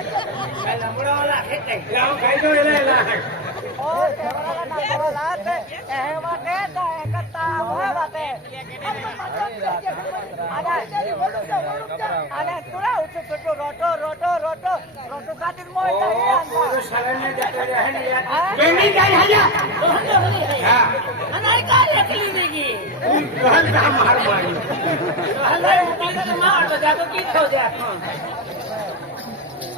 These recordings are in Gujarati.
મારવાની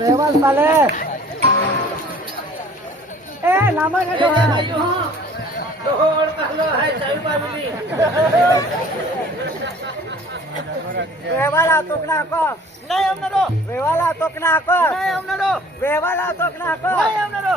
રેવાલ સાલે એ નામા કે જોહા ઓડ કાલો વેવાલા તોકના કો નહીં અમનરો વેવાલા તોકના કો નહીં અમનરો વેવાલા તોકના કો નહીં અમનરો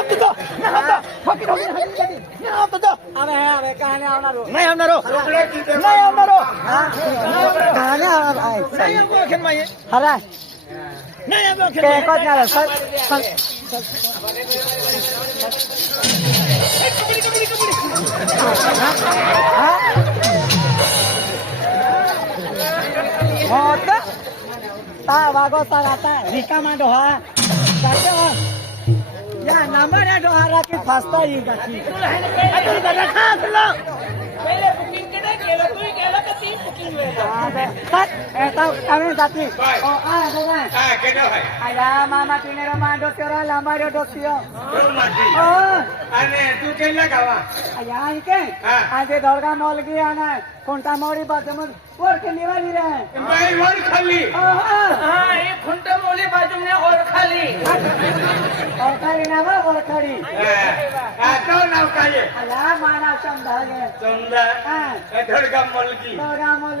ตาวาก็ตาตาลิกามาดูฮะตาเจ้า ನಮ್ಮನೆ ಹಾರಾಕಿ ಫಸ್ತಾ ಈಗ ಅದು ಬರಕ ಹಾಕಲು ಬೇರೆ ಬುಕ್ಕಿ আজকে দরগা মল গিয়ে আনা খুঁটা মরি বা যেমন ওর কে নিবাই খালি মানা চন্দা চন্দা মলকি মলকি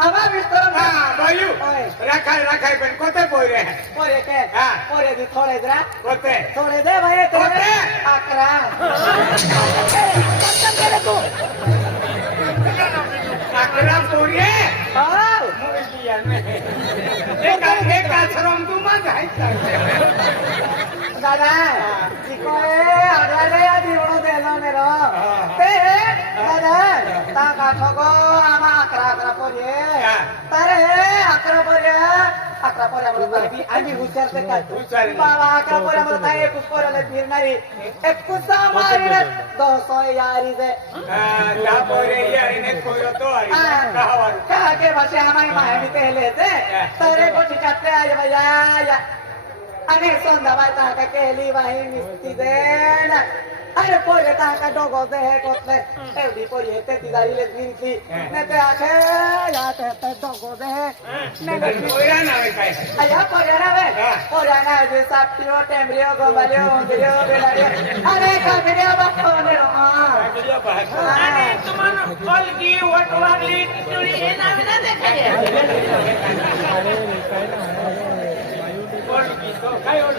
આવા વિસ્તાર ના બાયુ રાખાય રાખાય બેન કોતે પોઈ રે પોરે કે હા પોરે દી થોડે જરા કોતે થોડે દે ભાઈ કોતે આકરા કતમ કરે તો આકરા હા મોઈ દિયા ને એક એક આશ્રમ તું માં જાય દાદા શીખો એ આડે અને સોંધાબાઈ તા કેલી વાહિની અને કોઈ એટા એટા ડોગો દે હે કોતલે એ દીપોરી હેતે તિગારી લે ગીનતી ને તે આખે યાતે તે ડોગો દે હે ને ને કોયા ના આવે કાય આયા કોયા આવે કોયા ના જે સાપિયો ટેમરીઓ ગોબલિયો ઓંદરીઓ બેલારી અરે કાફરિયા બાખો ને રો હા કાફરિયા બાખો અને તુમાન કલગી વટવાગલી ટીટુરી એ ના વિના દેખે કાય ઓલ કાય ઓલ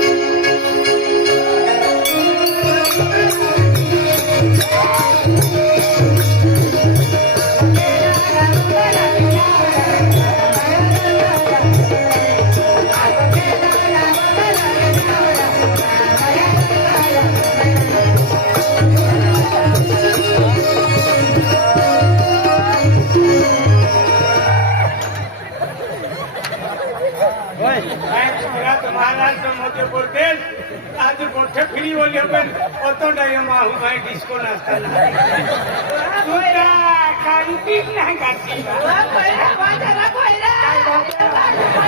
കൊച്ചെ ഫ്രീ വലിയപ്പൻ ഒത്തോണ്ടായോ മാഹുമായി ഡിസ്കോ നടത്താൻ കണ്ടില്ല